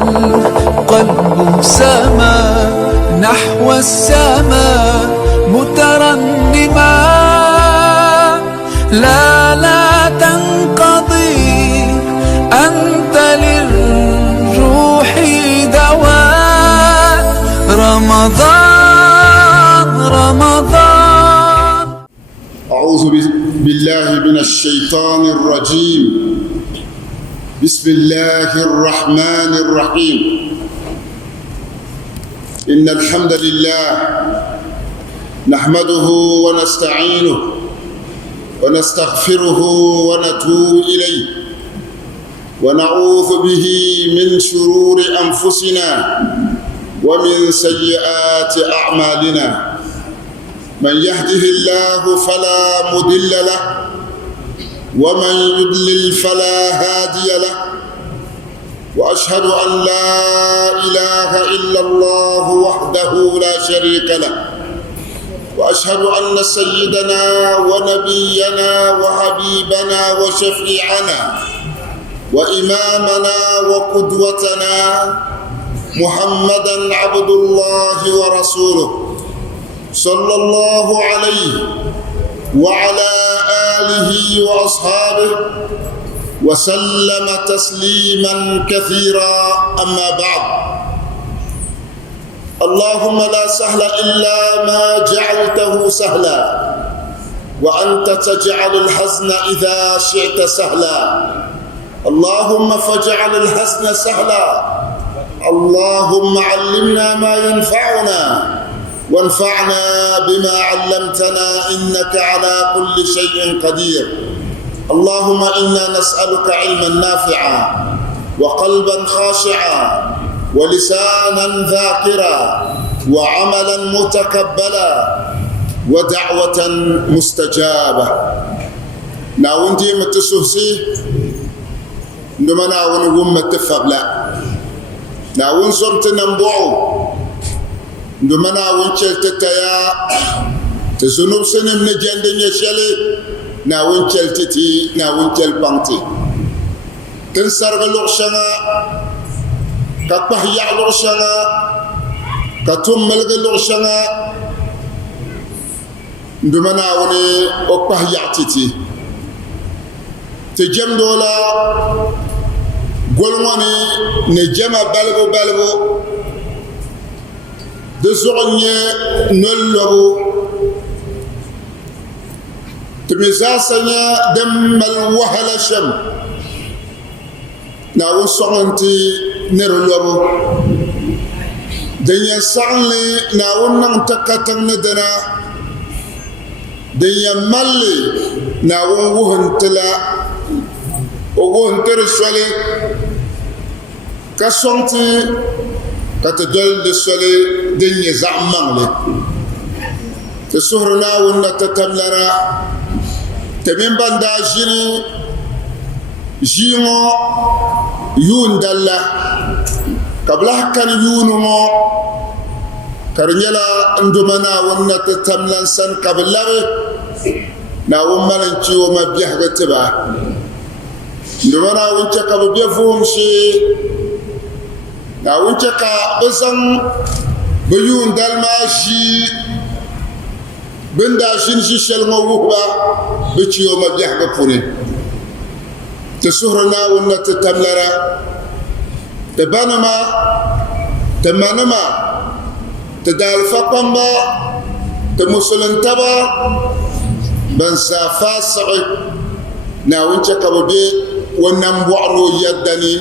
والقلب سما نحو السماء مترنما. لا تنقضي أنت للروح دواء. رمضان. أعوذ بالله من الشيطان الرجيم. بسم الله الرحمن الرحيم. إن الحمد لله نحمده ونستعينه ونستغفره ونتوب إليه ونعوذ به من شرور أنفسنا ومن سيئات أعمالنا. من يهده الله فلا مضل له ومن يضلل فلا هادي له. وأشهد أن لا إله إلا الله وحده لا شريك له. وأشهد أن سيدنا ونبينا وحبيبنا وشفيعنا وإمامنا وقدوتنا محمدا عبد الله ورسوله صلى الله عليه وعلى آله وأصحابه وسلم تسليما كثيرا. أما بعد، اللهم لا سهل إلا ما جعلته سهلا وأنت تجعل الحزن إذا شئت سهلا. اللهم فاجعل الحزن سهلا. اللهم علمنا ما ينفعنا وانفعنا بما علمتنا إنك على كل شيء قدير. اللهم إنا نسألك علما نافعا وقلبا خاشعا ولسانا ذاكرا وعملا متقبلا ودعوة مستجابة. ناون دي متسوسي نمنا ونقوم متفبلا ناون صمت نمبوعو نمنا ونشلتتيا تزنوب سنم نجندن يشلي ناون شلتتي ناون شلبانتي تنسر غلوشنا كتبه يعلوشنا كتم الغلوشنا ندمنا وني أكبه يعتتي تجم دولا قلواني نجمع بلغو دزغني نلغو تمزاسنا دم الوهل شم ناو صغنتي نرلوبو دنيا سعلي ناو ننتقتن ندنا دنيا مالي ناو وهنتلا وهنتر السولي كسونتي كتدل السولي دنيا زعمان لي تسهرنا ونتتملنا تمين باندا جيني جيمو يون دالا قبلها كان يونمو كرنيلا اندمنا ونتتملن سن قبلها ناوم مالنشي وما بيحغ تبا اندمنا ونشا قبل بيفهم شي ناونشا بزن بيون دالما شي بندا شنشي شلمو وهبا بيشيو ما بيحغ فوني تسهرنا ونتتملنا تبانما تمانما تدال فقنبا تمسلن تبا بنسافا سعي ناونشا كببي ونمبوعنو يدني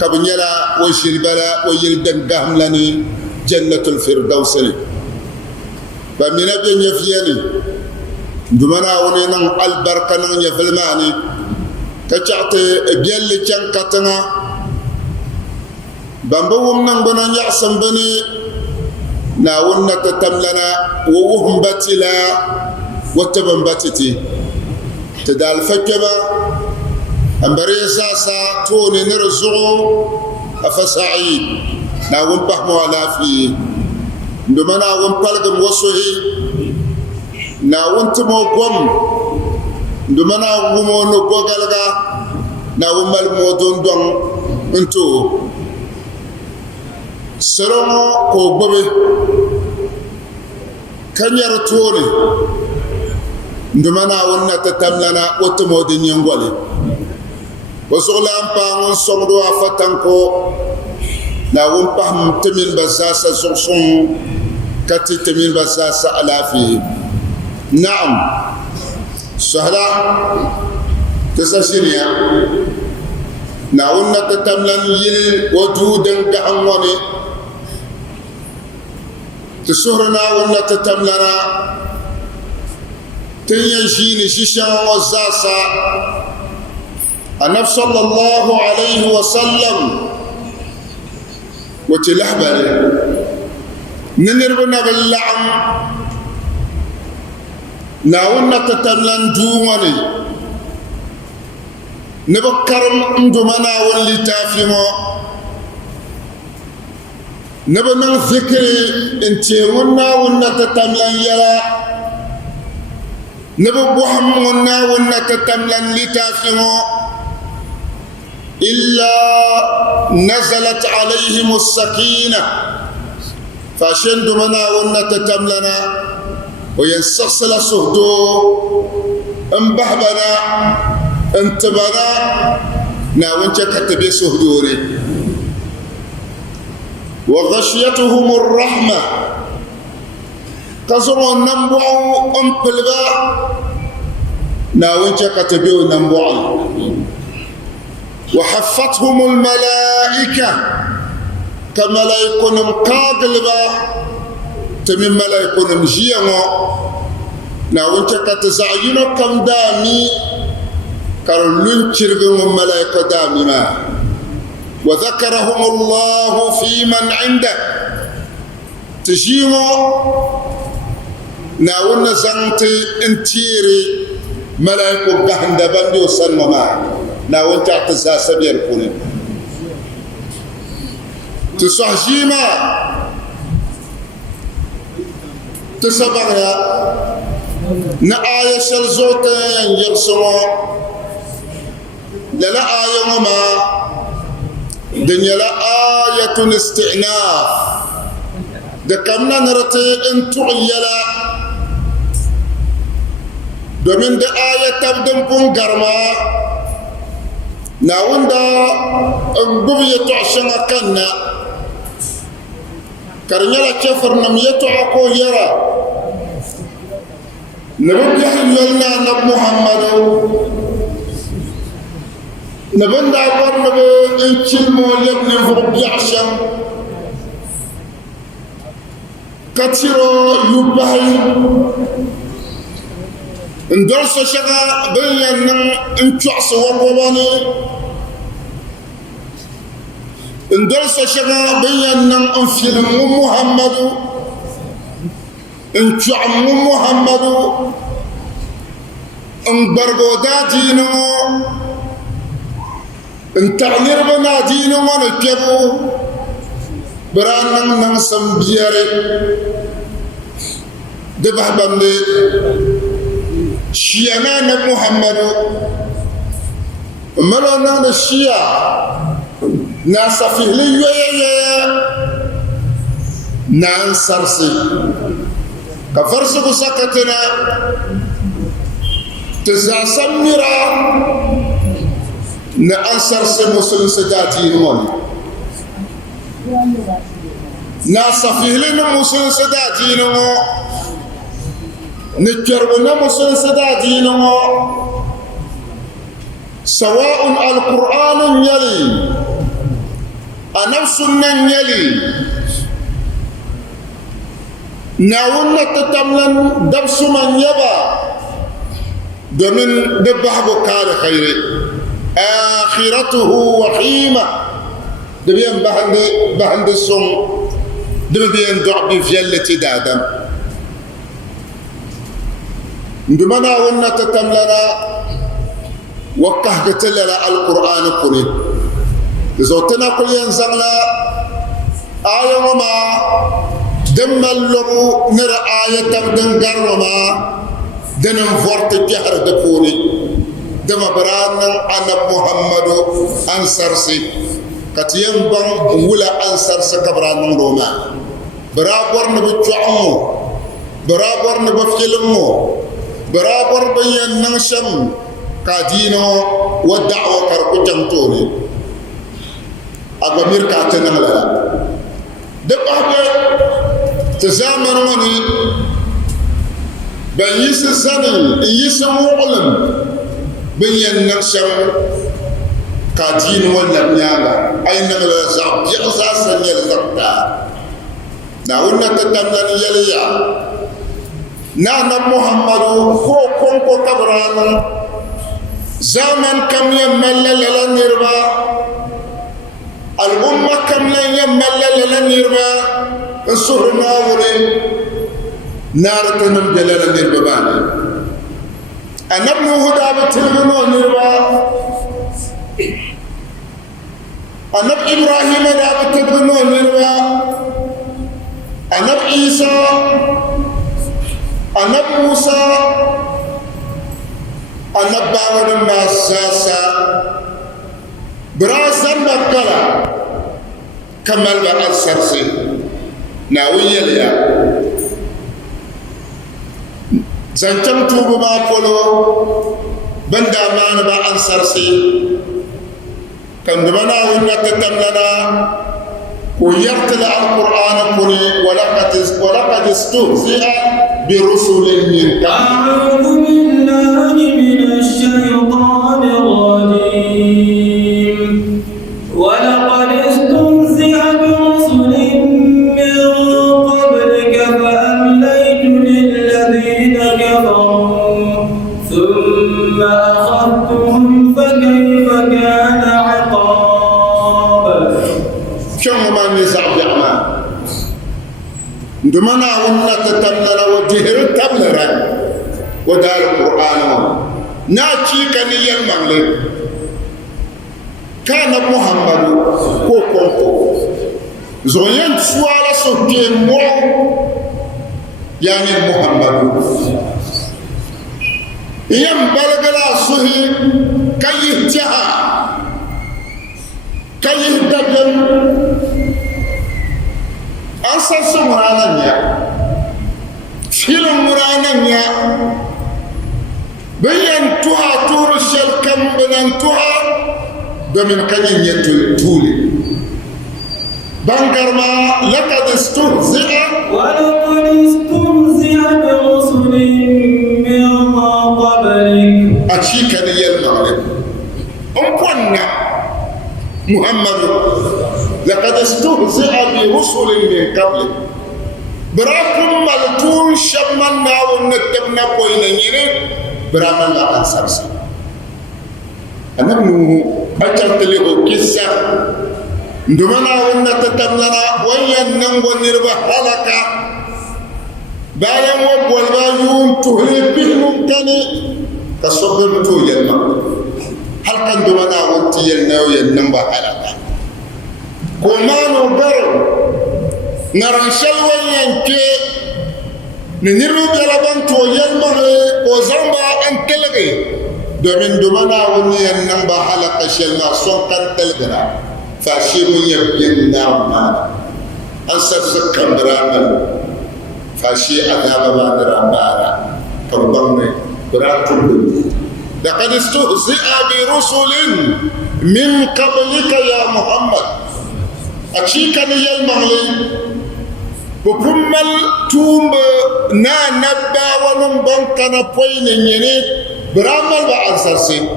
كبنيلا وشربلا ويلدن قهملني جنة الفردوس بمنا بين يفياني دمنا ونينا البركة نن يفلماني كشعت بيل كان كتنا بامبوم نغبنا يعصم بني ناونا تتملنا ووهم باتلا وتبن باتتي تدال فكبا أمبري ساسا توني نرزعو أفسعيد ناون بحمو على في ndumana won palgam wasohi na wontumo gom ndumana wumo no gogalga na wumal modon don into سرمو كو ببي كان يرتوني ndumana wonna tatamlana otomodi nyangwale wasugla ampa on sogdo afatanko na won pam temin basasa sokson kati temin basasa alafi na'am sahla tasasiriya na wonna tatamlan yil wadudan ga anwani تسهرنا ولا تتملنا تنيجيني شيشان وزاسا النبي صلى الله عليه وسلم وتلحبل ننربنا باللعن ناونا تتملن دوماني نبكرم اندمنا واللي تافيمو نبنا فكري انتي ونا تتملن يلا نبوحمنا ونا تتملن لتافمو إلا نزلت عليهم السكينة فاشند منا ونا تتملنا وينسخسل صهدو انبحبنا انتبنا ناونجا كتبي صهدوري وغشيتهم الرحمة كسروا النبوع أمبلبا ناوينجا كتبوا النبوع وحفتهم الملائكة كملائكة مقاقلبا تمن ملائكة مجيئا ناوينجا كتزعينو كم دامي كارلون تشرغم ملائكة دامي ما وذكرهم الله في من عنده تجيمو ناونا زنتي انتيري ملائكو بهند بندو سنما ناونا تعتزا سبير كوني تسحجيما تسبغنا نآية شلزوتا يرسمو للا آية وما دنيا لا آية استئناف دكمنا نرتي انتو يلا دومين دا آية تبدن بون غرما ناون دا انبوب يتعشنا كنا كرنيلا كفر نم يتعقو يرى نبب يحيولنا نب محمد نبندا ورنب انشل مولب نفرق يعشم كتيرو يبهي اندرس شغا بيان انشعص وقواني اندرس شغا بيان انفلم محمد انشعم محمد انبرغو دا دينو انتعلير بنا دينو ونكبو برانا ننسم بياري دبه بمدي شيعنا نب محمد ملونا الشيع ناس فيه لي نانسرسي كفرسك سكتنا تزاسمرا نانسرسي مسلم سداتي نموني ناس فيه لنا مسلم سداتي نمو نجربنا مسلم سداتي نمو سواء القرآن يلي أنفس يلي ناونا تتملن دبس من يبا دمن دبحبو كار خيري آخرته وحيمة دبيان بحند السم دبيان دعبي فيالتي دادم دمنا ونا تتملنا وكهجت لنا القرآن كله زوتنا كل ينزلنا آية وما دم اللغو نرى آية تبدن قرما دنم فورت جهر دكوني دم برانا أنا محمد أنصرسي كتيم بان ولا أنصر سكبرا نروما برابر نبتشعمو برابر نبفيلمو برابر بين نشم كادينو والدعوة كركو جمتوني أبمير كاتنا لا دبعه تزامنوني بيس الزني يسمو علم بين نشم كادين ولا نيالا أين لا زعب يأساس يلزقتا نقولنا تتمنى يليا نانا محمد هو كونكو كبرانا زمن كم يمل للا نربا الأمة كم يمل للا نربا السهرنا ولي نار تنم جلال نربا باني أنا ابن هدى بتلغنو نربا أنا إبراهيم دا بتلغنو نربا أنا عيسى أنا موسى أنا باور الناساسا براسن بكلا كمال بأسرسي ناوية ليا زنتم توب ما قولوا بندا ما نبا أنسرسي كم دمنا وإنك تتملنا ويقتل القرآن كني ولقد استهزئ برسل منك أعوذ بالله من الشيطان الرجيم ولقد استهزئ برسل من قبلك فأمليت للذين كفروا ثم أخذتهم فكيف كان عقاب كم من نزع بعمان دمنا ونا تتمنى وجهر تبلرا ودار القرآن ناتي كان يلمغلي كان محمد كوكو زوين سوالا سوتي مو يعني محمد يم بلغلا سوهي كي يهتها كي يهتدن أنسى سمرانا فيلم مرانا بين توها تور الشركم بين توها بمن كان يتولي بانكر ما لقد استهزئ ولقد استهزئ برسل من قبلك أشيك المغرب أمكنا محمد لقد استهزئ برسل من قبلك براكم ملتون شمنا ونتبنا قوينيني برامان لا أنسرسي أنا منه أجلت له كسا ndumana wonna tatamlana wayan nango nirba halaka bayan wa bolba yun tuhli bihum tani kasobem to yelma halkan ndumana wonti yelna yan namba halaka ko mano baro ngaran shalwan yanke ni niru belaban to yelma ko zamba an telege domin ndumana wonni yan namba halaka shelma son kan telgara فاشيمون يبين نعمان أنصر سكان درامل فاشي أذهب بعد رامانا فبضمني براتب لقد استهزئ برسل من قبلك يا محمد أشيكني يلمغلي بكمل توم نا نبا ونبان كان بوين يني برامل بأنصر سي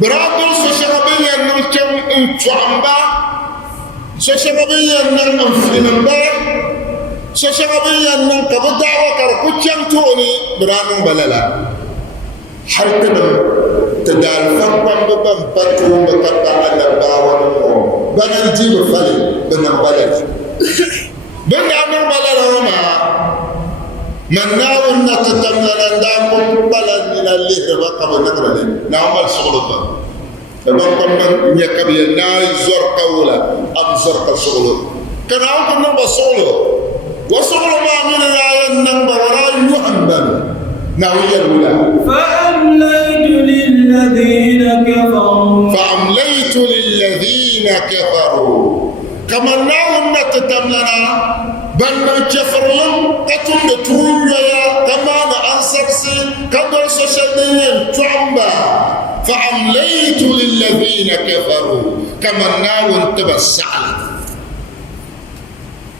برادل سشربيا نمكم انتعمبا سشربيا نمفينمبا سشربيا نمكبدا وكركوشم توني برانم بللا حتى تدال فقم ببن بطو بكتا النبا ونمو بنجي بفلي بنم بلد بنم بلد وما من ناول نتتمنى ندام بلد من اللي ربقى بنقرأ نعمل شغلنا فبقى من يكبي الناي زرق ولا أم زرق شغله كان عاوز نبى شغله وشغله ما من الآية نبى وراء يهمل ناوية الولا فأمليت للذين للذين كفروا كما ناون نتتملنا بل من كفر لهم قتل تونيا كما نأنسكسي كبر سشدين تعمبا فأمليت للذين كفروا كما ناون تبسعل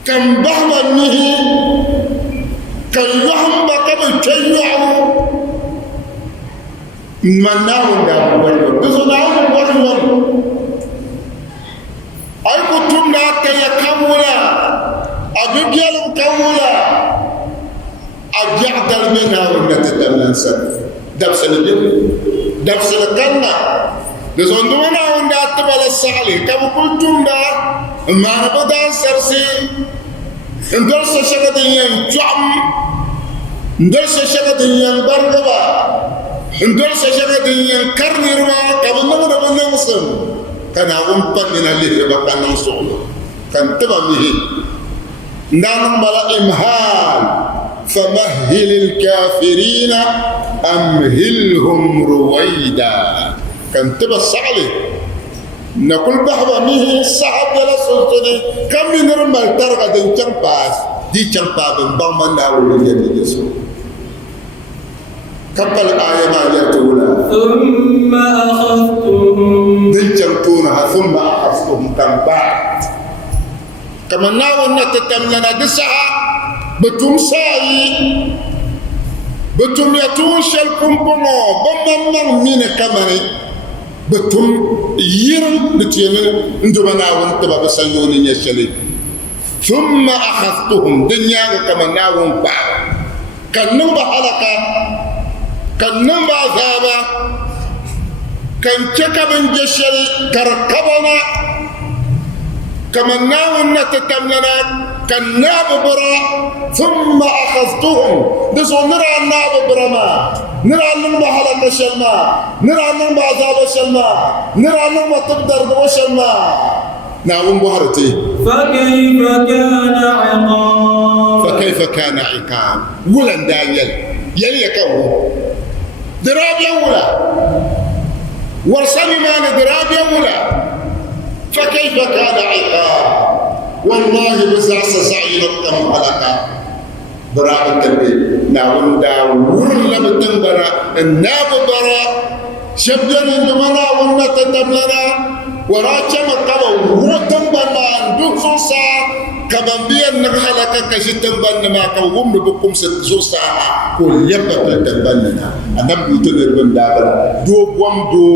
كم بحضا منه كم يحمى كم تيعوا من ناون دام ورمون بزو ناون ورمون أي كتم ناكا يكمولا أبيبيال مكمولا أجعد المنها ونتدمنا سنة دبس الجن دبس الكنة بزو ندونا ونتبال السعلي كم كنتم دا ما نبدا سرسي ندرس شغدين جعم ندرس شغدين برغبا ندرس شغدين كرني رما كابننا نبنا مسلم كان أقوم من اللي بقى نصول كان تبعه نعم بلا إمهال فمهل الكافرين أمهلهم رويدا كان تبع السعلي نقول بحبا ميه صاحب جلا سلطني كم من رمال ترغى دي جنباس دي جنبا بن بامن داول يدي يسوع كبل آية ما يتولا ثم أخذتهم دي جنبونها ثم أخذتهم كم بعد كما ناول نتتملنا دسها بتم ساي بتم يتون شلكم بمو بمم من كماني بتم يرم بتيمن ندوما ناول تبا بسيوني يشلي ثم أخذتهم دنيا كما ناول بعد كان نوبة حلقة كان نوبة ذابة كان تكبن جشري كركبنا كما ناول نتتملنا كان ناب برا ثم أخذتهم بسو نرى الناب برما نرى النوم حلقة شلما نرى النوم عذاب شلما نرى النوم تبدر وشلما ناول بهرتي فكيف كان عقاب ولن دانيال يلي يكون دراب يولا ورسمي ما دراب يولا فكيف كان عقاب والله بزعس سعيد كم حلقة برا التنبيه ناون دا ورلا بتنبرا الناب برا شبدن اندمنا ونتتملنا ورا كما كما وتنبنا دوسوسا كما بيان نحلقة كشتنبنا ما كوم بكم ستسوسا كل يبقى تنبنا أنا بيتنر من دابر دو بوم دو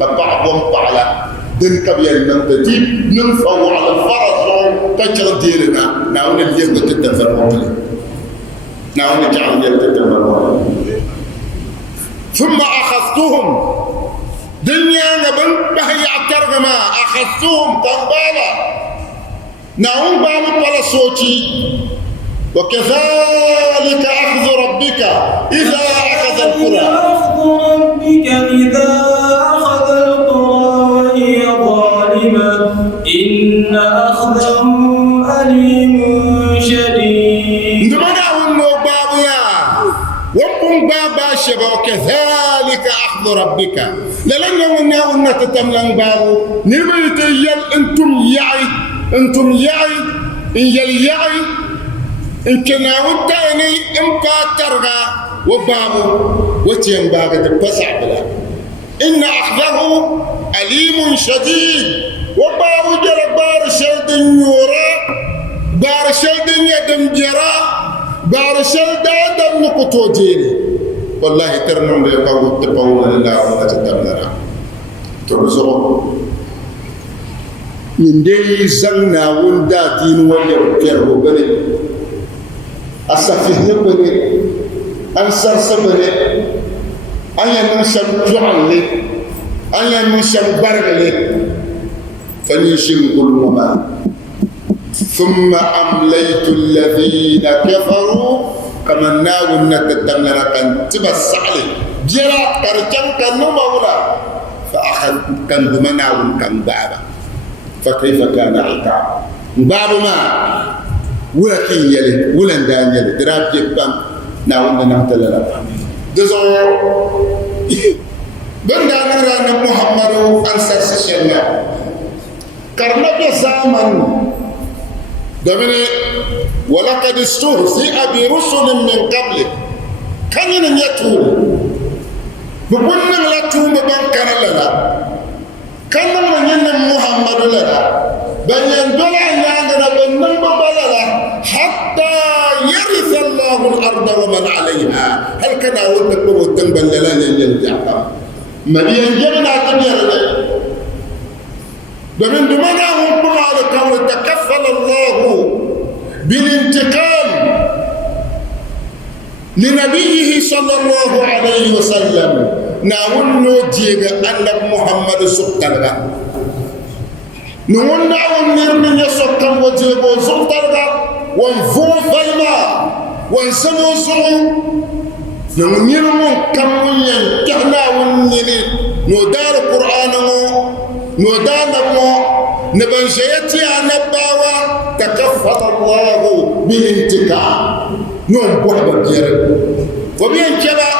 كبع بوم بعلا دن كبير نمتجيب ننفو على الفرس كجر ديرنا ناون اليوم تتفرغ ناون جعل اليوم تتفرغ ثم أخذتهم دنيا نبل بهي أكرغما أخذتهم تنبالا ناون بام بلا صوتي وكذلك أخذ ربك إذا أخذ القرى أخذ ربك إذا أخذ القرى وهي ظالمة إن أخذه أليم شديد. ndumana wonno babuya wompum baba sheba وكذلك أخذ ربك للن ونا ونا تتملن بابو نرميت يل أنتم يعي إن يل يعي إن كنا وداني إن باترغا وبابو وتيم بابا تبسع بلا إن أخذه أليم شديد وبابو جرى بارشل دنيورا بارشل دنيا دمجرا بارشل دادم نقطو جيني والله ترنم بيقاو التقوى لله ولا تتمنى ترزقه من دي زلنا ولدا دين ولا كيرو بني أسفه بني أنصر سبني أنا نشم جعل أنا نشم برغ فنيشم كل ما ثم أمليت الذين كفروا كما ناول نتتمنى كان تبس عليه جرى كرجم كان مولا فأخذ كان بمناول كان بابا فكيف كان عقاب بابا ما ولكن يلي ولن دان يلي دراب جبان ناول نمتلل دزور بندان رانا محمد أنصر سشنا karna zaman damene walaqad istuhzi'a bi rusulin min qablik kanyin yatu bukunna la tuuma ban karala kanna nyin muhammadu la banyan dola nyanga na bannan balala hatta yarith Allahu al-ardh wa man 'alayha hal kana wanda ko tambalala nyen yaqam madiyan jena tabiyara ومن دمناهم بعض تكفل الله بالانتقام لنبيه صلى الله عليه وسلم نقول نوديك أن محمد سبحانه نقول نقول نرمي سبحانه وجيبه سبحانه ونفوه فلما ونسمو سمو نقول نرمي كم ينتهنا ونني ندار القرآن نودانا مو نبنشيتي نباوا تكفل الله بالانتقام نوم بوحب الجيران وبين كلا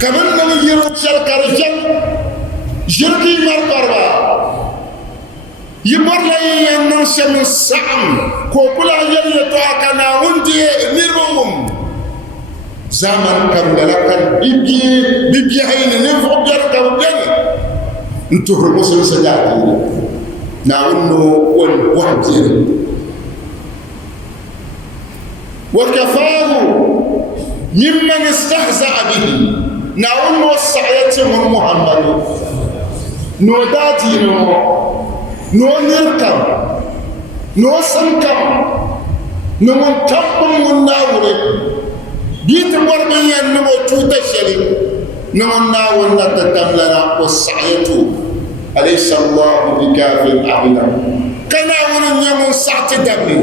كمان نجيرو شركة رجل جرقي مرقربا يمر لي ينشى من السعم كوكولا يلتوا كنا وندي نيرهم زمن كم لكن بيبي هين نفوق جركة وبين نتوه المسلم سجاده نعونه والوحدير وكفاه ممن استهزأ به نعونه السعية من محمد نوداتي نو نركم نو سنكم نو منكبم من ناوري بيت مرميا نو توتا شريك نمنا ونتتملنا والسعية أليس الله بكاف عبدا كنا ونن من ساعة دمي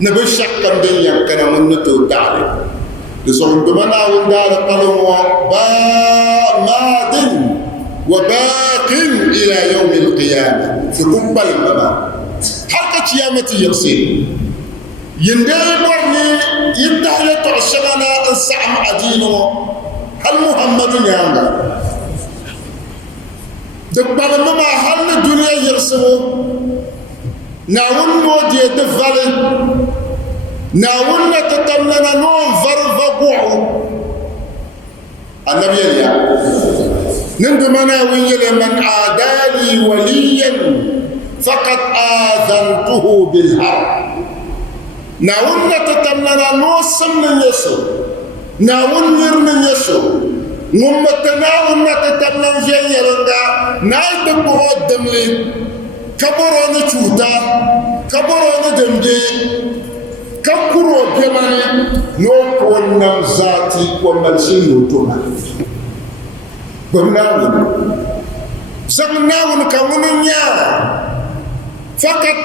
نبي شكا دنيا كنا من نتو تعالي لسون دمنا وندار قلوا ماد وباق إلى يوم القيامة في قبل المما حتى قيامة يغسل يندي مرني يدعي تعشقنا السعم عدينه هل محمد يانا دبر ما هل الدنيا يرسمه ناون مودي دفل ناون تتمنى نون فرف بوعو النبي يا نندمنا ويل من عادالي وليا فقد آذنته بالحرب ناون تتمنى نون سمن يسر ناون يرمن يسو نمتناون نتتمنى جيرندا نايت بقود دملي كبرو نشوتا كبرو ندمدي كبرو جماني نوكو النمزاتي ومالسين نوتونا بمناون زمناون كمونيا فقد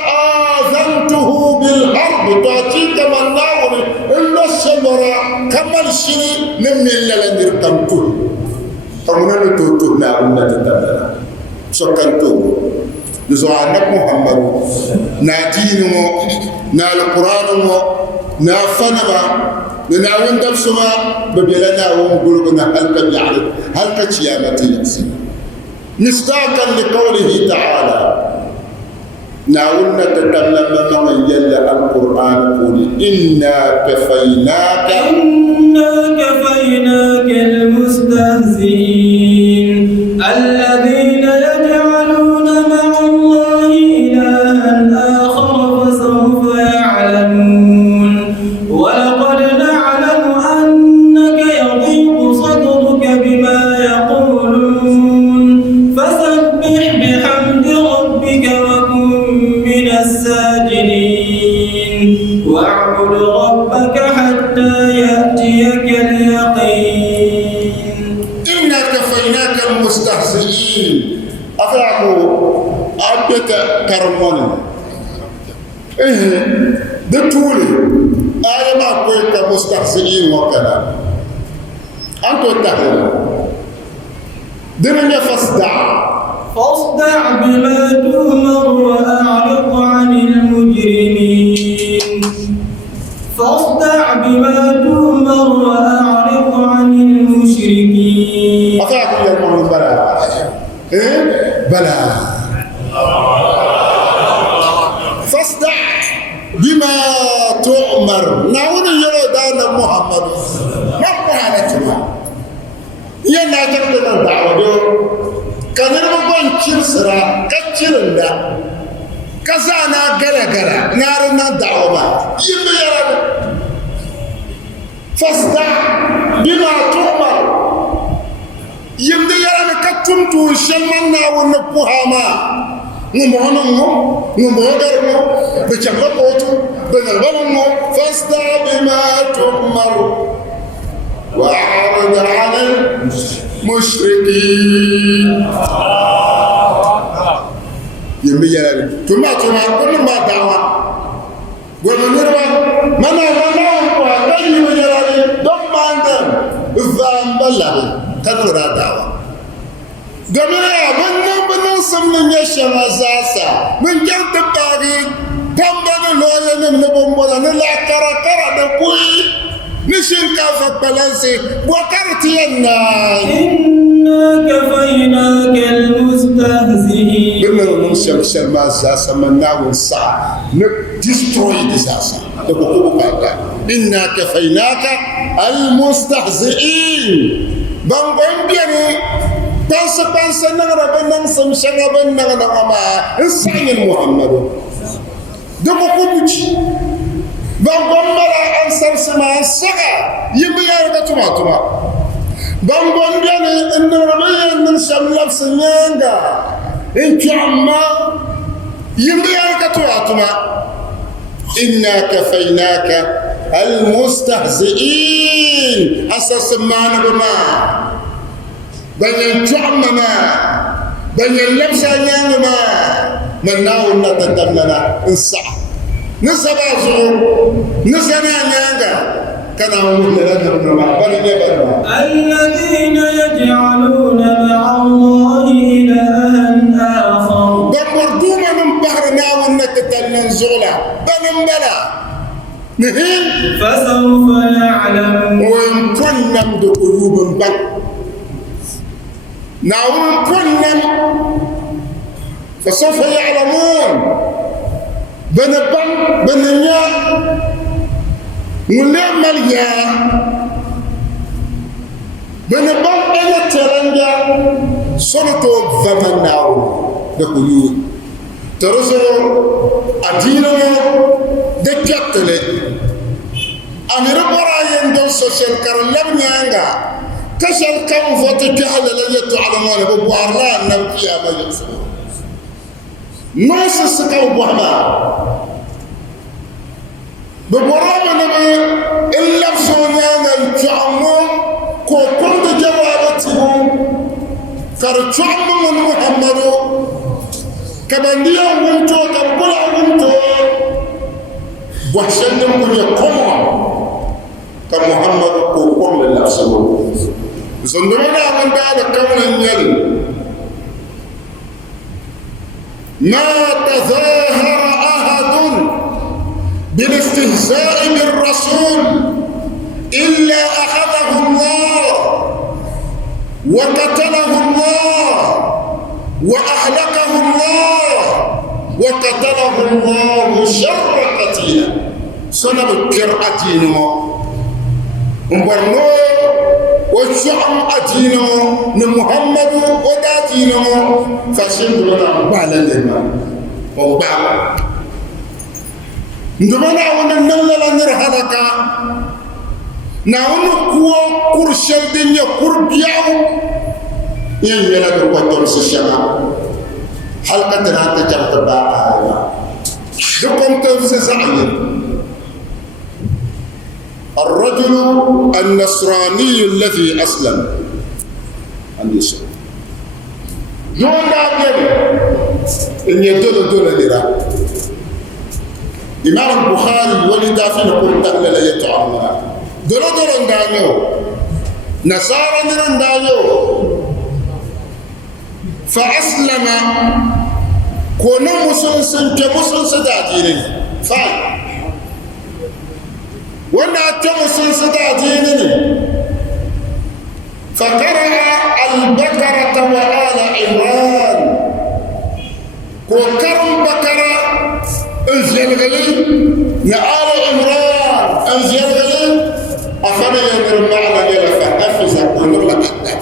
آذنته بالحرب تعطيك من ناول إلا السمرة كمال شيء نمي للا نركم كل فمنا نتوتو ناول نتتبنا سكنتو نزوانك محمد نادينه نا القرآن نا فنما ناول دفسما ببلنا ومقلوبنا هلك بيعرف هلك شيامتي مصداقا لقوله تعالى ناولنا تتكلم من يلا القرآن قول إنا كفيناك المستهزئين الذين يجعلون مع الله إلها آخر فسوف يعلمون ولقد نعلم أنك يضيق صدرك بما يقولون فسبح بحمد ربك من الساجدين واعبد ربك حتى يأتيك اليقين إنا كفيناك المستهزئين أفعلوا أبدك كرمان دتولي آية ما قلت مستهزئين وكذا أنت تهل دمنا فاصدع بما تؤمر وأعرض عن المجرمين فاصدع بما تؤمر وأعرض عن المشركين أفعلوا يا المعنى بلا بلا بما تؤمر ناون يردان محمد ما قالتما ينا جبنا الدعوة كان يربون كيرسرا كتيرندا كزانا غلا نارنا دعوة يبيرا فاصدع بما تؤمر يبيرا كتمتو شمنا ونبوهما نمونو بجمعوتو بنربمو فاصدع بما تؤمر وأعرض عن المشركين يميال ثم كل ما دعوة ونرى منا وكاي يميال دم عندهم الذنب الله كثر دعوة دمنا بنا سمن يشم أساسا من جنت باقي كم بنا لويا نبومبلا نلا كرا نبوي نشين كافك بلانسي وكرتينا إنا كفيناك المستهزئين بمن نمشي ما أساسا من ناون ساعة destroy this أساسا إنا كفيناك المستهزئين بانغوين بياني بانسا نغرا بنانسا مشانا بنانا ما إنسان محمد دمو كوبوشي bangomara ansar sama saka yimbi yar ka tuma bangon biane ndarabaye nan shamlaf sanyanga inchama yimbi yar ka tuma inna kafaynaka almustahzi'in asas mana bama banyan chama ma banyan labsa nyanga ma manaw natadallana insa نسبة زور نسبة نانجا كان أقول لك الذين يجعلون مع الله إلها آخر بمردوما من بحرنا ونكتلنا زولا بنمبلا نهين فسوف يعلمون وإن كنا قلوب بل نعم كنا فسوف يعلمون بنبان بنيا ونعمل يا بنبان إلى ترنجا صنطو فمناو دكولو ترسو أدينو دكتلي أمير براين دو سوشيال كارلم نيانغا كشال كم فوتك على لجتو على مانا ببوارلا نمكيا ما يكسبو نوسس كاو بوما ببرامة نبي إلا بسونيانا الجعمو كو كنت جوابته كارجعمو من محمدو كبنديا ومتو كبولا ومتو وحشن نمكن يقوم كمحمد كو كم للأفسدو زندونا من بعد كون النيل ما تظاهر أحد بالاستهزاء بالرسول إلا أخذه الله وقتله الله وأهلكه الله وقتله الله شر قتيلا سنب الكرأتين مبرنو وشعم أتينو نمحمد وداتينو فشندنا بعلا لما وبعلا ندمنا وننلل نرهدك نعون كوا كرشل دنيا كربياو يلا بقدر سشما حلقتنا تجرب باها دكم تفسزعين الرجل النصراني الذي أسلم عن يسوع دون دابين إن يدل لرا إمام البخاري ولدافين قلت لا يتعلم دول دانيو نصارى دانيو فأسلم كونوا مسلسل كمسلسل دادين فاي وانا تمسل سدادينني فقرأ البقرة وآل عمران وكرم بقرة الجلغلي نآل عمران أنزل أفنى ينرم معنا يلفا أفزا ونرلا حتى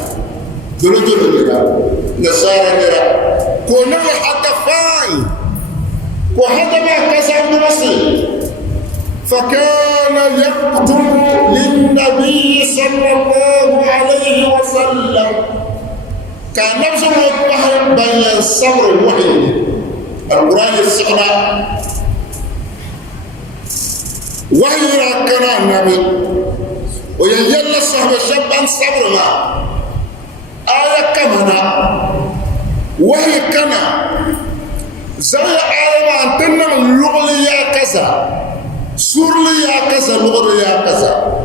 دلو لنا نصارى نرى ونرلا حتى فاي وحتى ما كسر نفسه فكان يكتب للنبي صلى الله عليه وسلم كان نفسه يتبحر بين الصبر الوحي القرآن السحنة وحي كان النبي ويجل الصحب الشاب صبر ما آية كمنا وحي كان زي آية ما أنتنا اللغة يا كذا سور يا كذا لغة يا كذا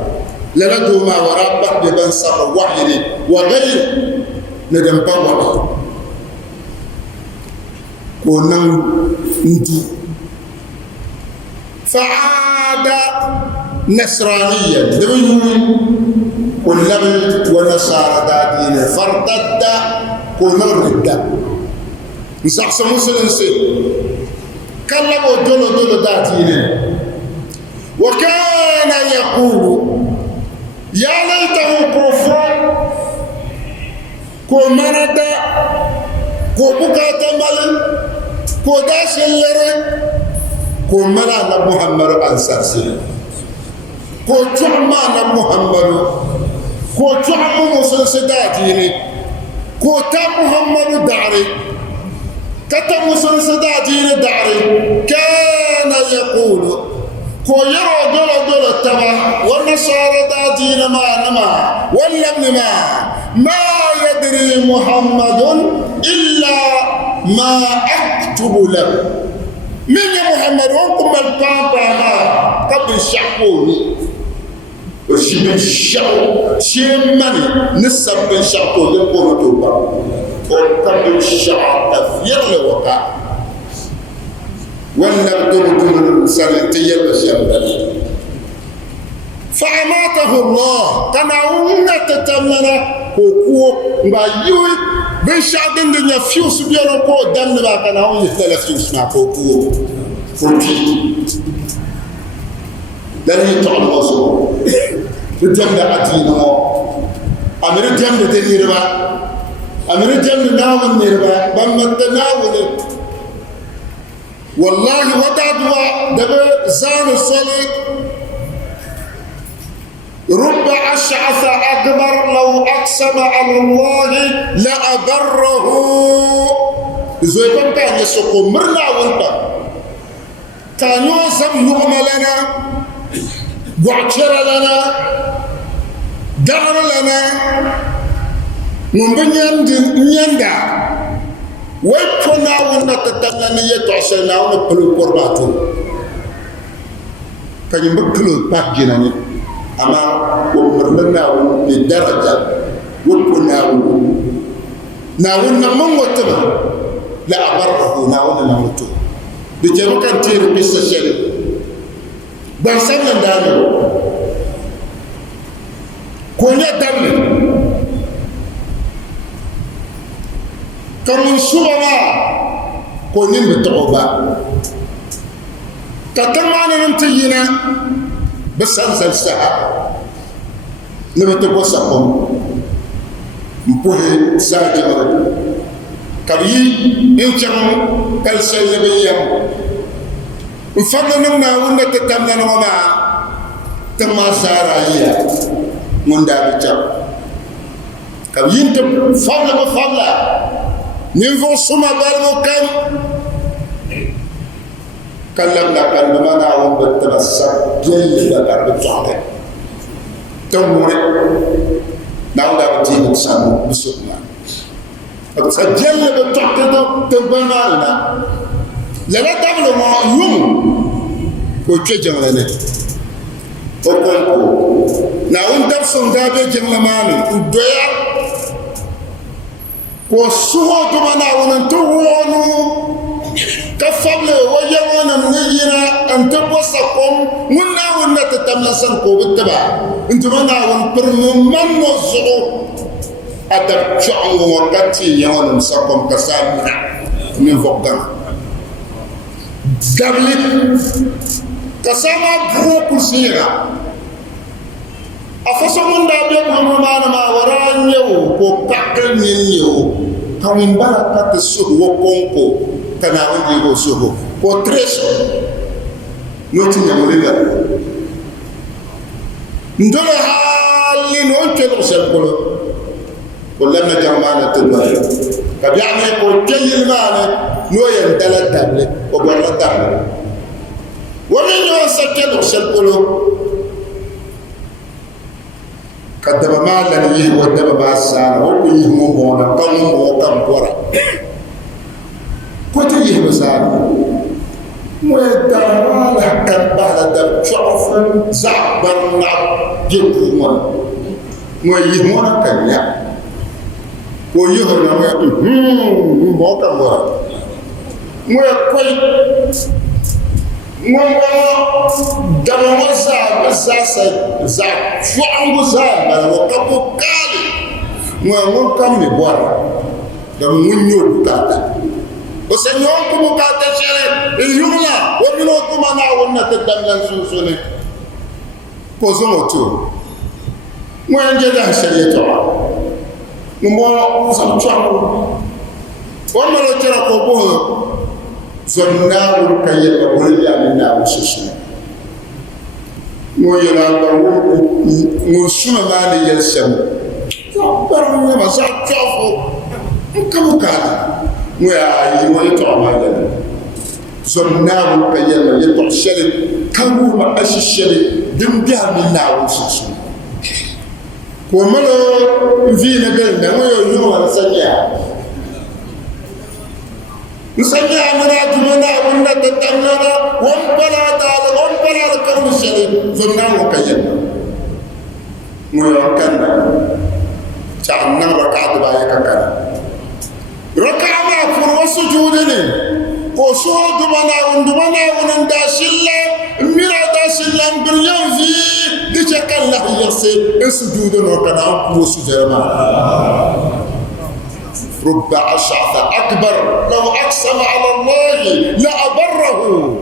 لنجو ما وراء بحر صبر وحي وغير ندم بوضع ونم ندو فعاد نصرانيا دبيوي ونبي ونصارى دادين فارتد ونرد نسخص مسلم سي كلموا دولو دادين وكان يقول يا ليته كفر كمرد كبكة مال كداش الليل كملا محمد أنصاري كتوما محمد كتوما مسلسداتيني كتام محمد داري كتام مسلسداتيني داري كان يقول كويرو دولو تبع والنصارى داتين ما نما واللبن ما يدري محمد إلا ما أكتب له من محمد وانكم البابا قبل الشعبوني وشي الشعب شي مني نسب من شعبوني يقول توبا وقبل الشعب تفير لوقع ولا بدون سنتين بشمل فأماته الله تناونا تتمنى كوكو بايوي بشعب الدنيا فيوس بيرو كو دم با تناونا فيوس مع كوكو فوتي لن يتعلم وصول الدم عتينا أمر الدم تنيربا أمر الدم ناون نيربا بما تناول والله ودادوا دبا زان الصليب رب أشعث أكبر لو أقسم على الله لأبره إذا كنت أن يسوق مرنا وانت كان يوزم يؤم لنا وعشر لنا دار لنا من بنيان يندع ويكونا ونا تتمنى يتعسلنا ونبلو قرباتو كان يمكلو باقينا أما ومرنا للدرجة وكنا ناولنا من وتما لا أبره ناولنا نموتو بجانب كان تير بس شيء بنسمع دانو كونيا دامي كمن سوما كونين بتوبة كتمانا نمتينا بس أنزل الساعة لما تبصقهم مبوه ساجر كبي إنشان كالسيء بيام مفضلنا ونا تتمنى وما تما سارايا من دابتشا كبي انت فضل نفو سما بالو كم كلمنا كلمنا وبتبسم جيدا كربتوعه تموري ناولا بتيجي سامو بسوقنا فجل بتوعه تبنا لنا لا تعمل ما يوم وتجمع لنا وكونكو ناون تبسم دابي جملماني وديا وسوه تمنا ونتوونو كفبل ويوانا منينا أن تبصقهم ونا تتملسن قوبتبا انتمنا ونبرم من وزعو أدب شعو وقتي يوانا مساقهم كسامنا من فوقنا دبلت kasama buo kusira afaso mun da be ko mana ma wara nyewo ko pakkel nyewo kawin baraka te so wo konko kana wonde go so ko treso noti nyamulila ndole hali no kelo sepolo ko lamma jamana tadwa ka bi'ani ko kayil mana no yan dala table ko barla table wa min yo sakelo sepolo kadaba malan yi wa daba ba sara o ko yi mo bona kan mo kan bora ko te yi mo sara mo da wala kan bala da chofu zabar na jebu mo yi mo kan ya ko yi ho na mo kan bora mo ko mo dama za chuangu za ba wo kapo kali mo kam mi bora da munyo bukata o senyor ko bukata chere yula wo mino ko mana wonna te damlan susune ko zo moto mo nje da shariato mo sa chuangu o mo lo chere ko bo zonnaru kayel ba bolli amina ususu mo yela ba mo suma mani yel sem baru ne ma sa chofu kamu kala mo ya yi mo to ma yela zonnaru kayel ba yeto sheri kamu ma ashisheri dim bi amina ususu ko malo vi na gal na mo yo wala sanya نسمي عمنا جمنا ونا تتمنا وانبلا تعالى وانبلا الكون الشريف زمنا وكينا موكنا شعنا ركعت بايك كنا ركع ما فر وسجودني قصوا دمنا وندمنا ونداشلا ميرا داشلا بريان في ديشكل الله يسي سجودنا وكنا وسجدنا رب أشعث أكبر لو أقسم على الله لأبره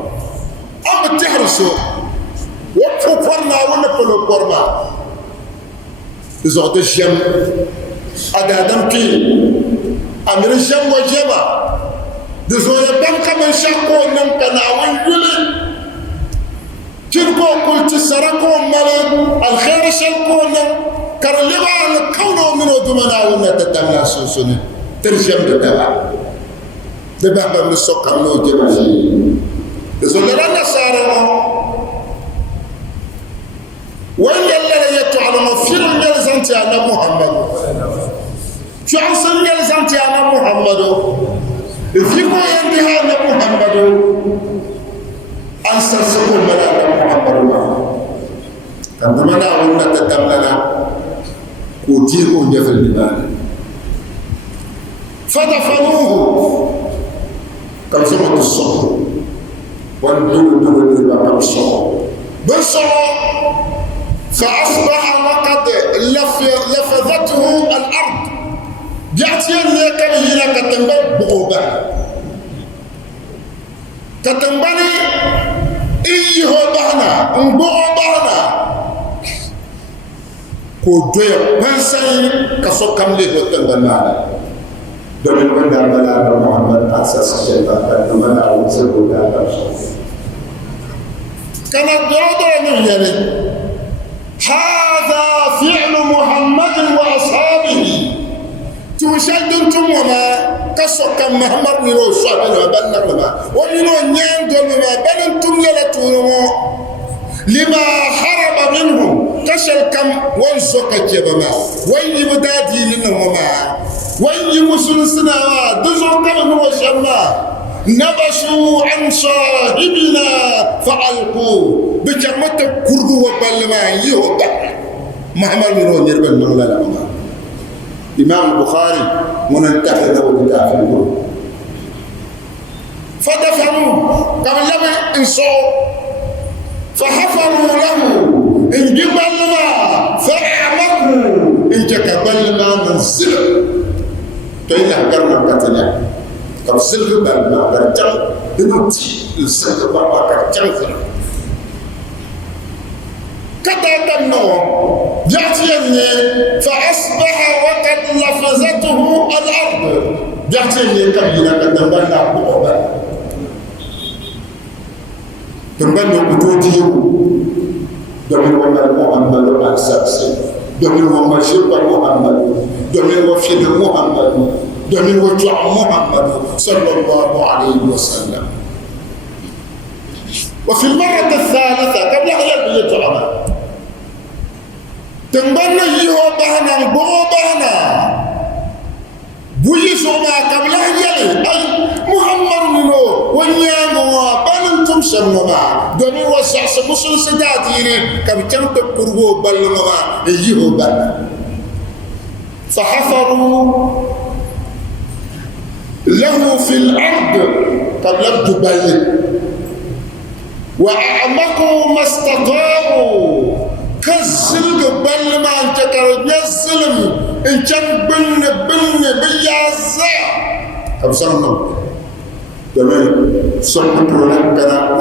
أم تحرسوا وكفرنا ونقلوا قرما إذا أدى الجم أدى دمكي أمر الجم وجبا دزو يبنك من شاكو نمكنا ونجلي تلقوا قلت سرقوا ملك الخير شلقوا نم كرلبا الكون من دمنا ونتدمنا سوسني ترجم دبا من السوق من جبل زلنا سارا وين يلا يتعلم في الجلسة على محمد شو عصر الجلسة على محمد في ما ينتهى على محمد أنصر سكون على محمد عندما نقول نتدمنا كثير من في الجبال فدفنوه كالزمة الصبر والدول الباب الصبر بالصبر فأصبح وقد لفظته الأرض جاتي لك هنا كتنبه بغوبة كتنبني إيه بحنا انبغو بحنا كودوية بانسان كسو كملي وتنبنانا دون من دامنا محمد أساس الشيطان دامنا وسبب دامنا كان الدرجة يعني هذا فعل محمد وأصحابه توشدتم وما كسوك محمد من الصحابة وبنك وما ومن يندم وما بنتم يلتون لما حرب منهم كشل كم وانسوك جبما وين يبدادي لنا وما وين يمسل سنا دزو كم هو شما نبشوا عن صاحبنا فألقوا بجمة كردو وبلما يهودا محمد من يربن مولا لما إمام البخاري من اتخذ ودافعه فدفنوا كما لم انصوا فحفروا له إن جبل ما فأعمقوا إن جكبل ما منزل كي يحكرنا كتنا كم سلق بالما برجع إنه تي السلق بالما كرجع كذا كنو جاتيني فأصبح وقد لفظته الأرض جاتيني كبيرة كدنبنا بقبل دنبنا بتوتيو دمين وما محمد الأساسي دمين وما شبه محمد دمين وفيد محمد دمين وجع محمد صلى الله عليه وسلم. وفي المرة الثالثة قبل أن يلبي العمل تنبنى يهو بهنا بغو بهنا بويسو ما قبل أن يلي أي محمد منه ونيامو بانتم سنوما دمين وسعس مسل سداتيني كم تنتقروا بلنما يهو بهنا فحفروا له في الأرض قبل الجبل وأعمقوا ما استطاعوا كالزلق بل ما انت كالزلم ان كان بن بيازا كم سنة تمام سنة لكنا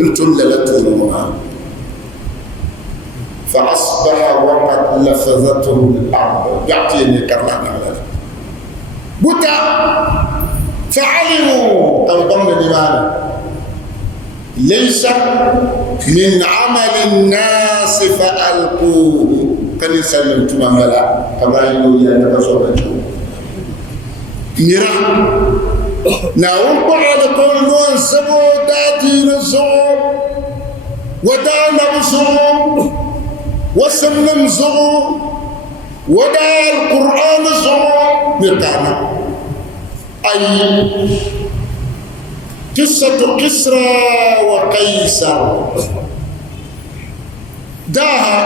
انتم للتولونا فأصبح وقد لفظته الأرض يعطيني كرنا بوتا فعلموا كم ضمن لماذا ليس من عمل الناس فألقوه كان يسلم تماملا كباينو يا نبصوبتو نيرا ناوم بعد كل نون سبو داتي نزوم ودا نبصوم وسمم زوم ودا القرآن زوم نتانا أي قصة كسرى وقيصر داها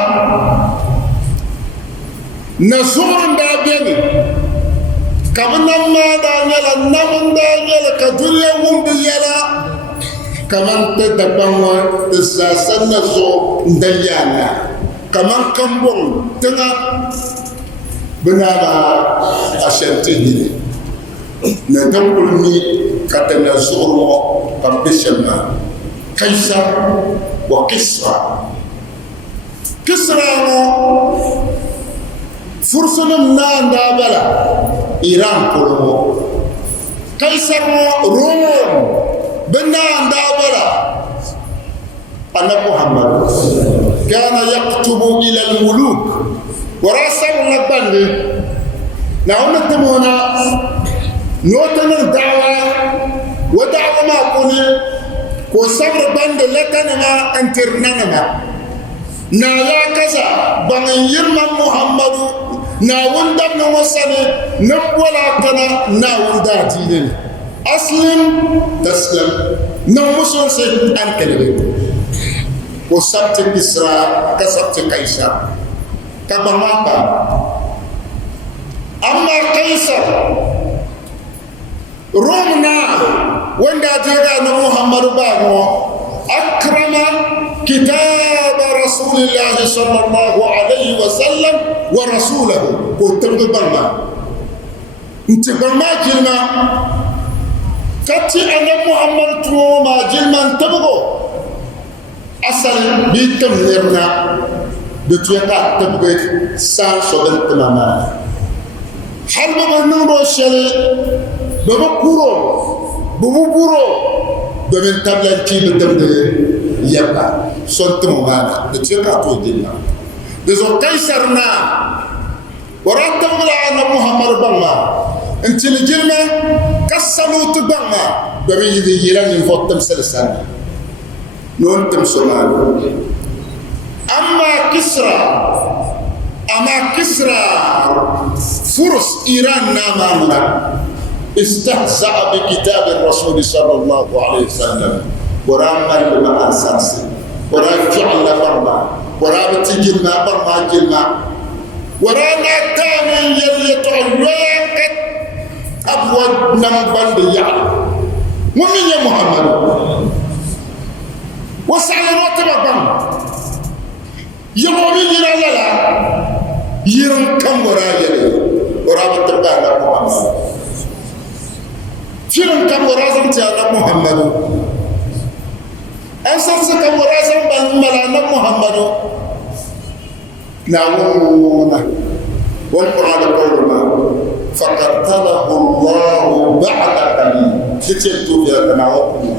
نزور دابيني كمن ما دانيلا نمن دانيلا كدنيا ومبيلا كمن تدبنوا تساسن نزور ديانا كمن كمبون تنا بنانا أشنتيني ندمني كتنا زورو كمبشنا قيصر وكسرى كسرى فرسنا نان دابلا إيران كلهم قيصر روم بنان دابلا أنا محمد كان يكتب إلى الملوك وراسل لبندي نعم نتمونا نوتنا الدعوة ودعوة ما كوني وصبر بند لتنما انترنما نايا كذا بان يرمى محمد ناون دم وصني نبولا كنا ناون داتين أسلم تسلم نمسون سيد أنكلم وسبت كسرى كسبت قيصر كبرمابا أما قيصر رومنا وندا جيغا محمد باغو أكرم كتاب رسول الله صلى الله عليه وسلم ورسوله كتب برما انت برما جلما كتي أنا محمد توما جلما تبغو أصل بيتم نرنا بتويتا تبغي سان سودن تماما حلب بنورو شلي ببكورو ببورو بمن تبلن كي بدمده يبقى سنتم معنا بتويتا تودينا بزو قيصرنا وراتب على محمد بما انت الجلمة كسلوا تبما بمن يلان يفوتم سلسان نونتم سمان أما كسرى فرس إيران نامامنا استهزأ بكتاب الرسول صلى الله عليه وسلم ورامل لما أساسي ورجعل برما ورابتجلنا برما جلنا ورانا تاني يليتعلوك أبواد نمبند يعني ومن يا محمد وسعي راتب بان يومي يرالا يرن كم ورايا ورابط تبعنا محمد فيرن كم ورازم تيانا محمد أنصر كم ورازم بان ملانا محمد نعونا والقرآن قولنا فقتله الله بعد قليل تتيتو يا نعونا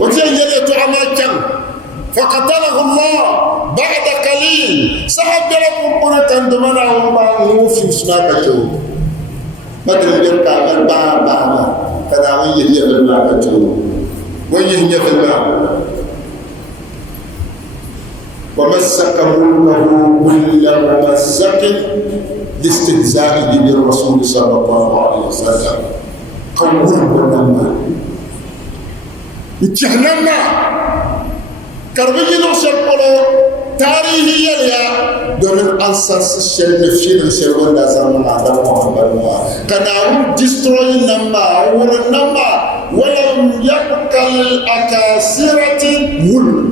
وتيجي تعمى كم فقتله الله بعد قليل صحب لكم قلت عندما الله في اسمك جو ما تقدر تعمل بابا كذا وين يجي بالباب جو وين يجي بالباب ومسك ملكه كل ممسك لاستهزائه بالرسول صلى الله عليه وسلم قول ونما اتحننا كربي نوصل قولو تاريخي يليا دون أنساس الشيء نفسي الشيء ولا زمان عدم محمد كنا destroy نما ورنما ولم يبقى الأكاسرة ملك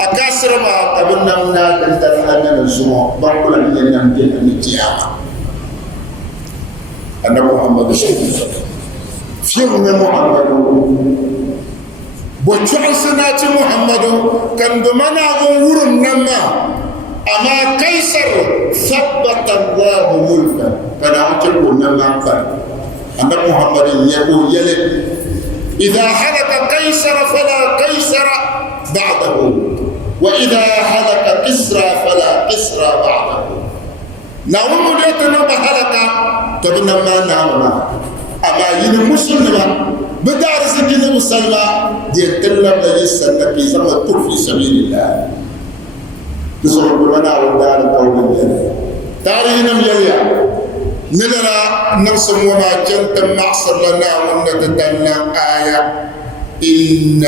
أكاسر ما قبلنا من هذا الأمن الزمان بقول أن ينام الجياع أن محمد في محمد بوجه سنة محمد كان دمنا غور النما أما قيصر ثبت الله ملكا فلا أجل نما أن محمد يقول يلي إذا هلك قيصر فلا قيصر بعده وإذا هلك كسرى فلا كسرى بعده نعم ليتنا بهلك تبنى ما نعمنا أما ينمسلم بدار سكين مسلمة دي تلم لجسنا في زمن في سبيل الله بسم الله ودار قوم تاريخنا مليا نلرا نرسم وما جنت معصر لنا ونتدنى آية إن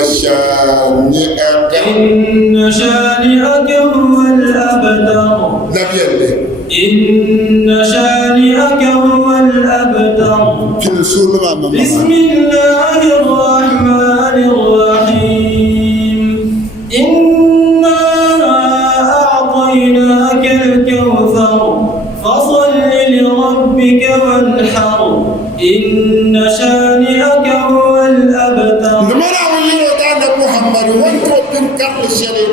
شانئك هو الأبتر لم يلي إن شانئك هو الأبتر بسم الله الرحمن الرحيم إنا أعطيناك الكوثر فصل لربك وانحر إن شانئك هو الأبتر نمرا ويرد محمد وانتو تنكر الشريف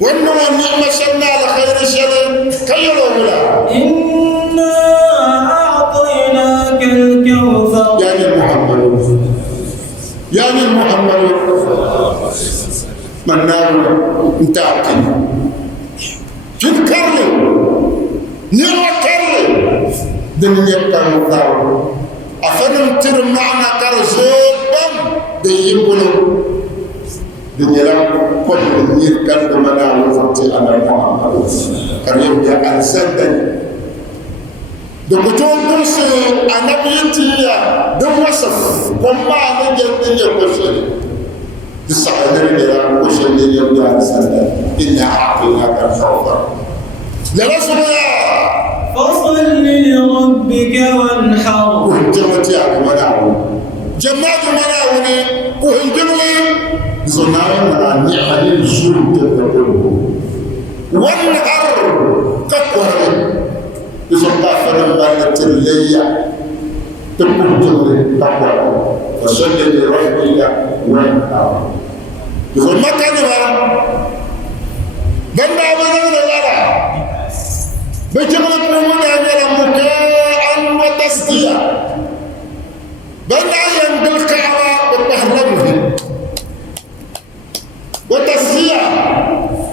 وانو النعمة شنا لخير الشريف كيرو ولا إنا أعطيناك الكوثر يعني محمد من نار انتاكي تنكر لي نعمة كرلي دنيا كوثر أفنم تر معنا كرزوبا بيبولو دنيا كل نير كان دمنا وفتي على محمد كريم يا أنسدني دكتور دوسي أنا بيتيا دم وصف كما أنا جدي يقصي تسعدني يا قصي يا أنسدني إن أعطيناك الكوثر لا سبحان فصل لربك وانحر جمعت يا مناو جمعت مناوني وهنجمني زنارنا نعمل الزول تدبره والنهر كقوة يسمى فلما نتليا تقول جمعي تقوى فصل لربك وانحر يقول ما كان بنا ونونا لنا بجملة من مكاء وتسديا بنايا بالكعبة وتهرمه وتسديا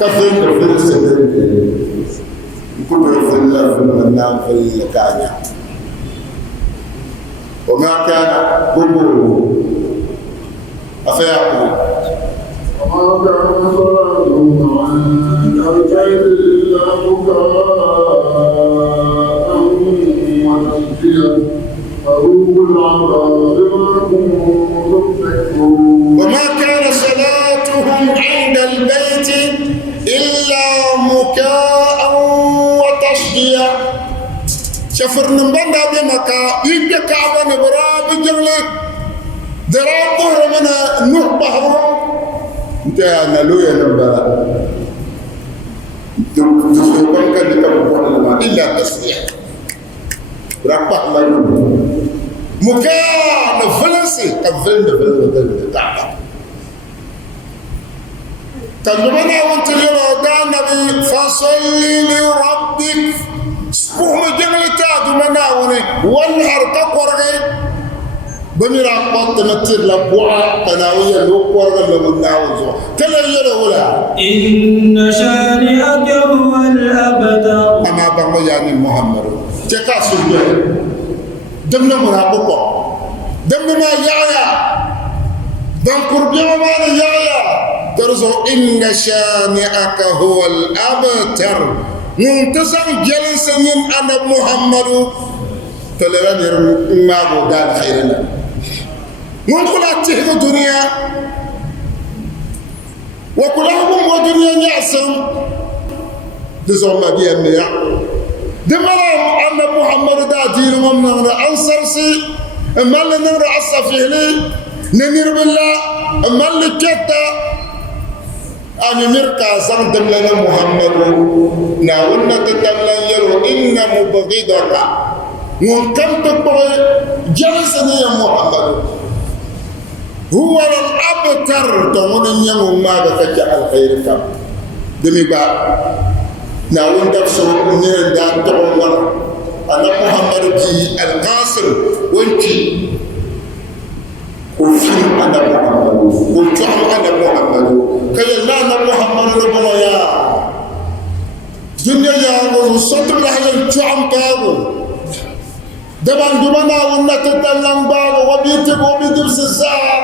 كفين في السدر كل في الله في المنام في الكعبة وما كان قبره أفيعقل وما كان صلاتهم عند البيت إلا مكاء وتسديا فذوقوا العذاب بما كنتم تكفرون وما كان صلاتهم عند البيت إلا مكاء وتسديا شفر نبندا بمكا يجي كعبة نبرا بجملة دراب ظهر من نوح بحر انت انا لويا نبرا تسوقن كان تكبر الا تسديا برابح ما مكان فلسي قبل تعب تنبنا وانت اليوم دانا ناوي فصل لربك سبحانه جملة دمناوني والنهر كقرغي بميرا قط نتر لبوعة تناوية لو قرغ لبناوزو تلا يلولا إن شانئك هو الأبتر أما بغم يعني محمد تكاسل به دمنا مرابطة دمنا ما يعيا دم قربيا ما يعيا ترزو إن شانئك هو الأبتر منتصر جلسين أنا محمد تلراني ما بدال خيرنا من كل تهد الدنيا وكلهم ودنيا يعصم دزوم ما بيميا دمرهم أن محمد دا دين ومن أنصر سي أما اللي نمر عصفه لي نمر بالله أما اللي كتا أنا مركا زم دملنا محمد ناولنا تدملنا يلو إن مبغضك من كم تبغي جلسني يا محمد هو الأبتر تمون يوم ما بفجع الخير كم دمي با ناول دفسو نير دان تعمر أنا محمد بي القاسم وانتي وفين أنا محمد وكم أنا محمد كي لا أنا محمد ربنا يا دنيا يا وصلت لها الجعم كابو دبان دبنا ونتتلم بابو وبيتب سسار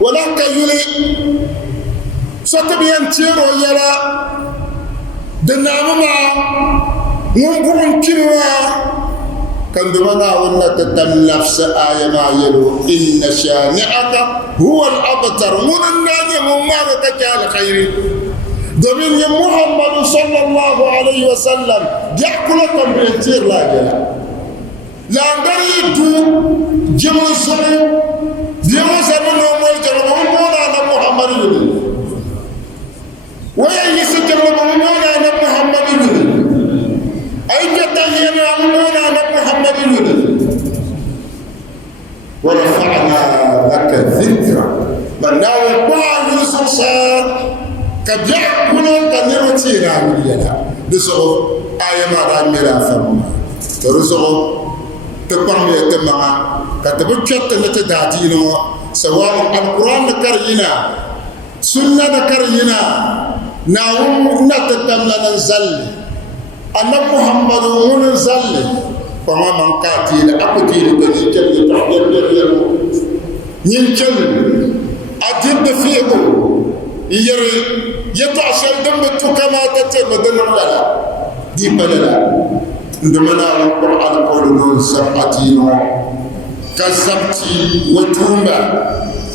ولك يلي ستبين تيرو يلا دنامما نمبون كنوا كان دبنا ونتتلم نفس آية ما يلو إن شانئك هو الأبتر من النادي ممارك كان خيري دمين محمد صلى الله عليه وسلم يأكلكم بيتير لا يلا لا غري دو جمو سمو جمو سمو نومو جمو مونا أنا محمد يلي ويا يسجل مونا أنا محمد يلي أي كتاهينا مونا أنا محمد يلي ورفعنا لك الذكر من ناوي قوان يسوسا كبيعكونا كنيرتينا من يلا دسو آية ما راميرا فما ترسو تقوم يتمع كتبكت نتداتينو سواء القرآن كرينا سنة كرينا ناوم نتتمنا ننزل أن محمد ونزل فما من قاتل أقتل تنجل يتحدث يريد ينجل أجد فيه يري يتعشل دمتو كما تتم دنر لنا دي بلنا عندما القرآن قول سبعتين كذبت وتومبا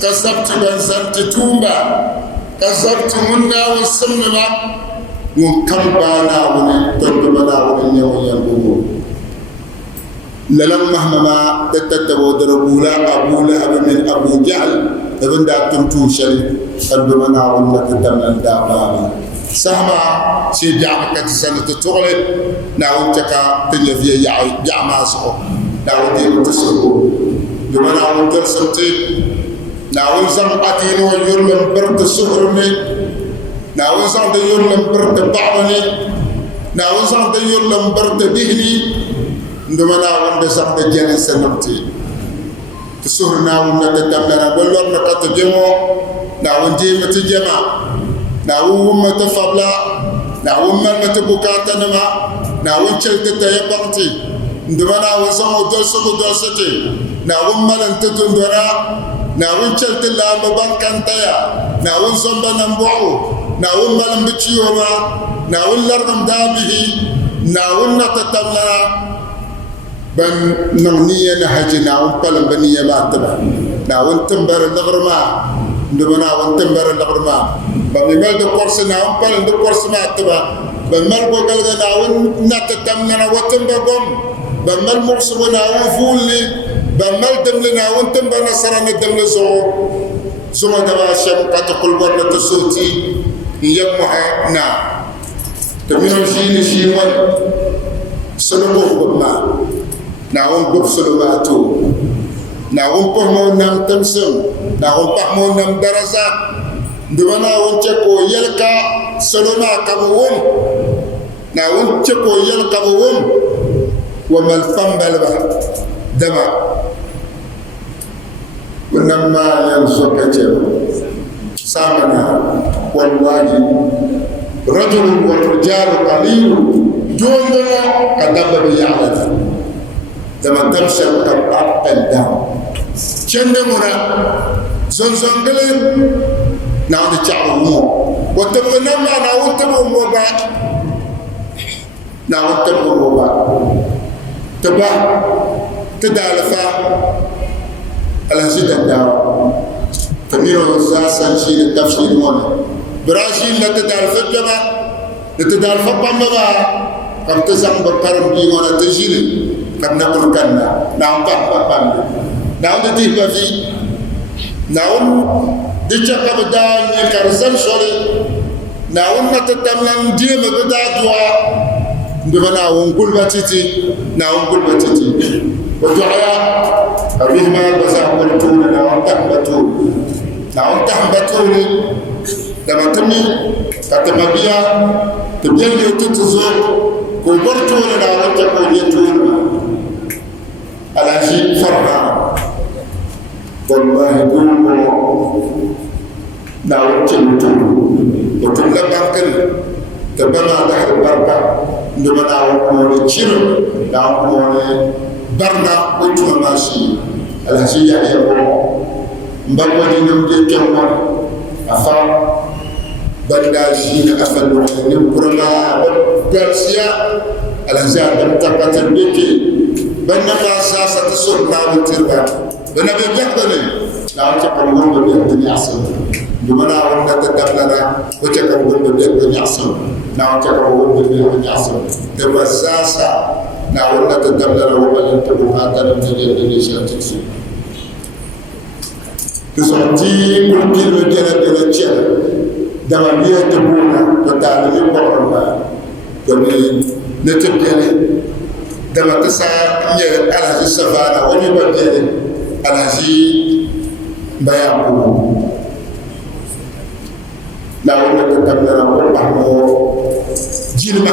كذبت بنزلت تومبا كذبت منا والسمنما وكمبانا ونتندبنا ونيويا الأمور للم مهما تتتبو دربولا أبو لهب من أبو جهل ابن دا تنتو شريف عندما ونتتمن دابانا سهما سي جامك سنة تغلي ناون تكا تنيفيا جاما سو ناون دي تسرو دما ناون ترسمتي ناون زم أدين ويرلم برد سهرني ناون زم دي يرلم برد بعضني ناون زم دي يرلم برد بهني دما ناون دي زم دي جنن سنبتي تسهر ناون نتتمنا بلور نقط جمو ناون دي متجمع ناوم متفضلا ناوم متبوكاتا نما ناوم شلتتا يبغتي عندما ناوم سمو درستي ناوم ملن تتندرا ناوم شلت لا مبانكانتايا ناوم زنبا نمبعو ناوم ملن بتشيوما ناوم لرم دابه ناوم نتتمنا بن نغنية نهجي ناوم قلم بنية باتبا ناوم تنبر اللغرما عندما ناوم تنبر اللغرما بمال دو كورس ناوم بال دو كورس ما تبا بمال بوغل ناوم نتتمنا وتنبغم بمال مقصب ناوم فولي بمال دمل ناوم تنبا نصرنا دمل زو دوا شم كتقول ورنا تسوتي يجمعها نا تمينو شيني شيوان سنبو بما ناوم بوب سلواتو ناوم بحمو نام تمسم ناوم بحمو نام درسات ndubana wonche ko yelka saloma kabawum na wonche ko yelka kabawum wa mal fambalba dama ونما ينسوك سامنا والله رجل والرجال قليل جوندنا كدب بيعلنا لما تمشي up and down شندمنا زنزنقلين نعم تعلمون وتبغنا معنا وتبغوا مبا نعم تبغوا مبا تبع تدالفا الهزيد الدعوة فميرو ساسا شيء التفسير مونه براشيل لا تدار فجما لا تدار فبما كم تزم بكرم ديونا تجيل كم نقول كنا نعم بام نعم تيه بفي نعم ديجا كبدان يكرزم شوري نعم ما تتمنى ديم بدا دعاء بمنا ونقول بتيتي نعم نقول بتيتي ودعاء الرحمة بزعمتون نعم تحبتون لما تمي كتمبيا تبيني تتزور كبرتون نعم تكونيتون على شيء فرحا والله دوبو نعم تلتون وتلبان كل تبنى دحر البركة عندما نعم تشير نعم برنا وجه ماشي الهشية يقول مبودي نمجي كمان أفا بنداشين أفلو نمكرنا بلسيا الهشية لم تقتل بكي بنما ساسة سرنا وتربا بنبي بيقبلي نعم تقرون بيقبلي أحسن لمنا ورنا تدبلنا وتقرون بيقبلي أحسن نعم تقرون بيقبلي أحسن تبا ساسة نعم تدبلنا وبلن تبقى تنم تجد شاتكسو تسعتي كل كيلو جنة دلتشا دمامية تبونا وتعلمي بقرنا ومن نتبجلي دم تسعى على السفارة ونبجلي على بيعقوب نعم تدبلنا وبحمو جيلما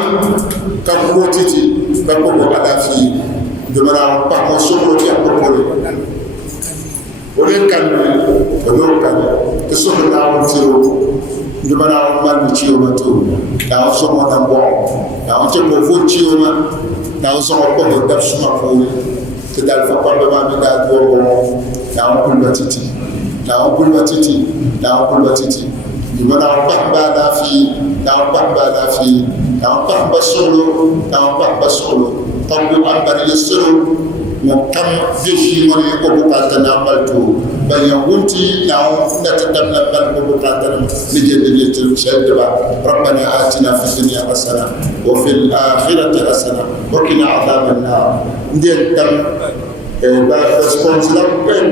كموتيتي بقوم على في دمنا بحمو سمرتي أقول ولكن ولكن تسمع نعم تيو دمنا من تيو ماتو نعم سمع نبوا نعم تبغى فوت تيو ما نعم سمع كم دب سمع فوت تدل فقط بما من دور نعم كل بتيتي نعم كل بتيتي نعم كل بتيتي دمنا بحبا في نعم بحبا في نعم بحبا سولو نعم بحبا سولو طبعا أمبر يسولو مكم فيشي من يقول كاتنا مالتو بيومتي نعم نتدمنا بل كاتنا نجد الشهداء ربنا آتنا في الدنيا حسنة وفي الآخرة حسنة وقنا عذاب النار ندير تم response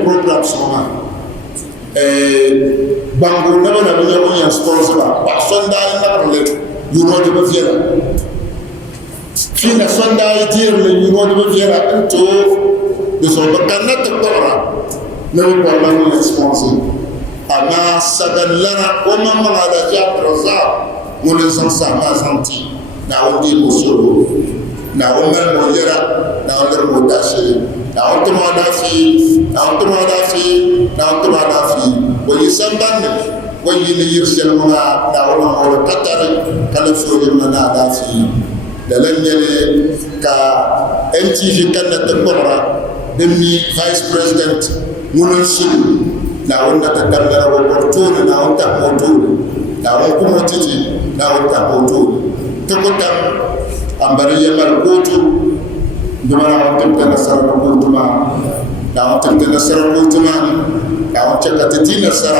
program سما بانغو نبنا بنيامون يسبونسر بحسن داري نقرل ينودي بفيرا فينا سندا يدير من ينودي بفيرا انتو بسبب كنا تقرأ نبي والله يسبونسر أما سدن لنا وما ما على جاب رزاق من الزمسا ما زمتي نعودي بسولو نعود الموجرة نعود المداشر نعود تمادافي نعود تمادافي نعود تمادافي ويسمبن وينيرسل منا نعود مول قطر كالفور منا دافي دلن يلي كا انتي في كنا تقرأ دمي فايس بريزيدنت منسل نعود نتكلم وبرتون نعود تقوتون نعود كموتي نعود تقوتون تقوتم أمبرية ملكوتو دمنا وتبت نصر ملكوتو ما نعم تبت نصر ملكوتو ما نعم تكتتي نصر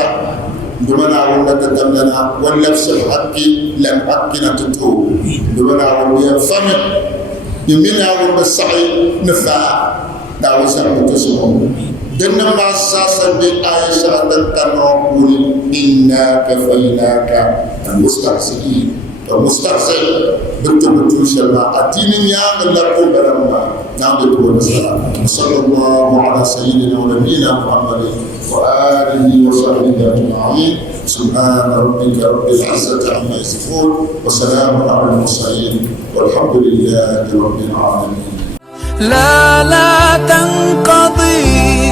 دمنا ونتدمنا والنفس الحق لم حقنا تتو دمنا ونفهم يمنا ونسعي نفع نعم سمع تسمع دنا ما ساسا بآية تنقل إنا كفيناك المستحسنين المستحسن بالتبتل شما أتيني يا لكم برما نعبد ونسأل صلى الله على سيدنا ونبينا محمد وآله وصحبه أجمعين سبحان ربك رب العزة عما يصفون وسلام على المرسلين والحمد لله رب العالمين. لا تنقضي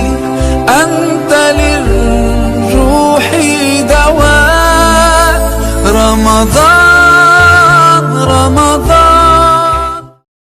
أنت للروح دواء رمضان